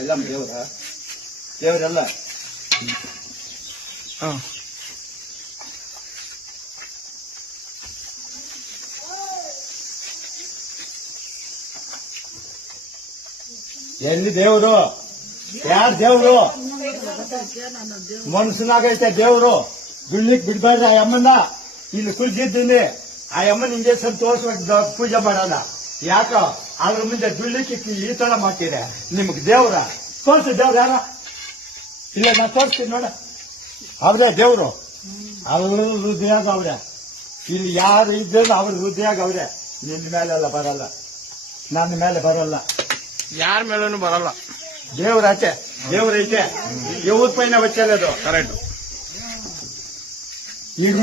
ಎಲ್ಲ ದೇವರೆಲ್ಲ ಎಲ್ಲಿ ದೇವರು? ಯಾರ ದೇವ್ರು? ಮನ್ಸನಾಗೈತೆ ದೇವ್ರು. ಬಿಡ್ಲಿಕ್ ಬಿಡ್ಬೇಡ್ರಿ ಆ ಅಮ್ಮನ್ನ. ಇಲ್ಲಿ ಕುಲ್ಜಿದ್ದೀನಿ ಆ ಅಮ್ಮನ ಹಿಂಗೆ ಸಂತೋಷವಾಗಿ ಪೂಜೆ ಮಾಡಲ್ಲ. ಯಾಕ ಅದ್ರ ಮುಂದೆ ದುಡ್ಲಿಕ್ಕೆ ಈ ತರ ಮಾಡ್ತೀರ? ನಿಮ್ಗೆ ದೇವ್ರ? ತೋರ್ಸಿ ದೇವ್ರ ಯಾರ? ಇಲ್ಲ ನಾ ತೋರಿಸ್ತೀನಿ ನೋಡ. ಅವ್ರೇ ದೇವ್ರು. ಅವ್ರ ಹೃದಯಾಗ ಅವ್ರೆ. ಇಲ್ಲಿ ಯಾರು ಇದ್ದರೂ ಅವ್ರ ಹೃದಯಾಗ ಅವ್ರೆ. ನಿನ್ನ ಮೇಲೆಲ್ಲ ಬರಲ್ಲ, ನನ್ನ ಮೇಲೆ ಬರಲ್ಲ, ಯಾರ ಮೇಲೂ ಬರಲ್ಲ. ದೇವ್ರಾಚೆ ದೇವ್ರೈತೆ. 50 ಪೈನ ಬಚ್ಚಲ್ಲದು ಕರೆಕ್ಟ್. ಈಗ